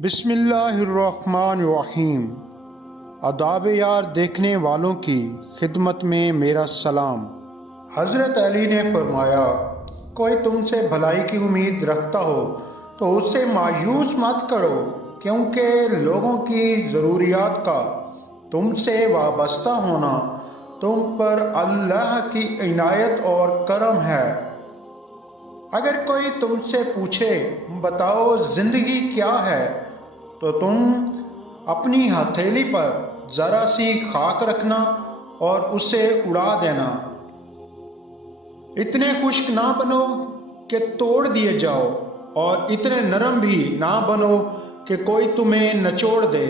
بسم اللہ الرحمن الرحیم۔ آداب یار دیکھنے والوں کی خدمت میں میرا سلام۔ حضرت علی نے فرمایا، کوئی تم سے بھلائی کی امید رکھتا ہو تو اس سے مایوس مت کرو، کیونکہ لوگوں کی ضروریات کا تم سے وابستہ ہونا تم پر اللہ کی عنایت اور کرم ہے۔ اگر کوئی تم سے پوچھے بتاؤ زندگی کیا ہے، تو تم اپنی ہتھیلی پر ذرا سی خاک رکھنا اور اسے اڑا دینا۔ اتنے خشک نہ بنو کہ توڑ دیے جاؤ، اور اتنے نرم بھی نہ بنو کہ کوئی تمہیں نچوڑ دے۔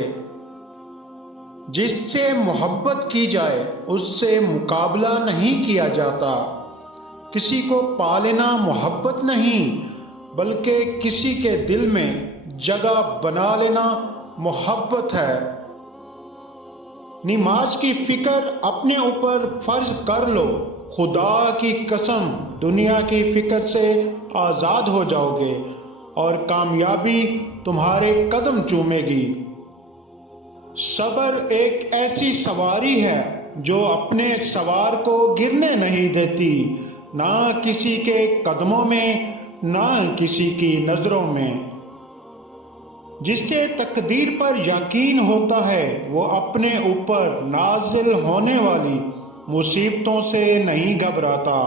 جس سے محبت کی جائے اس سے مقابلہ نہیں کیا جاتا۔ کسی کو پا لینا محبت نہیں، بلکہ کسی کے دل میں جگہ بنا لینا محبت ہے۔ نماز کی فکر اپنے اوپر فرض کر لو، خدا کی قسم دنیا کی فکر سے آزاد ہو جاؤ گے اور کامیابی تمہارے قدم چومے گی۔ صبر ایک ایسی سواری ہے جو اپنے سوار کو گرنے نہیں دیتی، نہ کسی کے قدموں میں نہ کسی کی نظروں میں۔ جس سے تقدیر پر یقین ہوتا ہے وہ اپنے اوپر نازل ہونے والی مصیبتوں سے نہیں گھبراتا۔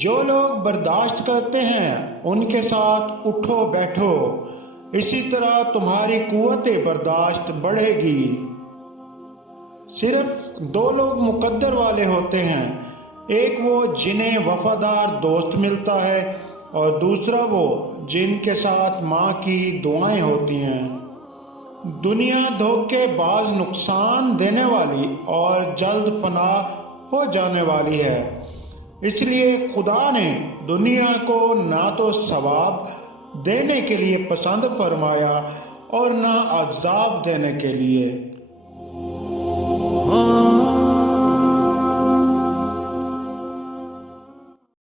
جو لوگ برداشت کرتے ہیں ان کے ساتھ اٹھو بیٹھو، اسی طرح تمہاری قوت برداشت بڑھے گی۔ صرف دو لوگ مقدر والے ہوتے ہیں، ایک وہ جنہیں وفادار دوست ملتا ہے، اور دوسرا وہ جن کے ساتھ ماں کی دعائیں ہوتی ہیں۔ دنیا دھوکے باز، نقصان دینے والی اور جلد فنا ہو جانے والی ہے، اس لیے خدا نے دنیا کو نہ تو ثواب دینے کے لیے پسند فرمایا اور نہ عذاب دینے کے لیے۔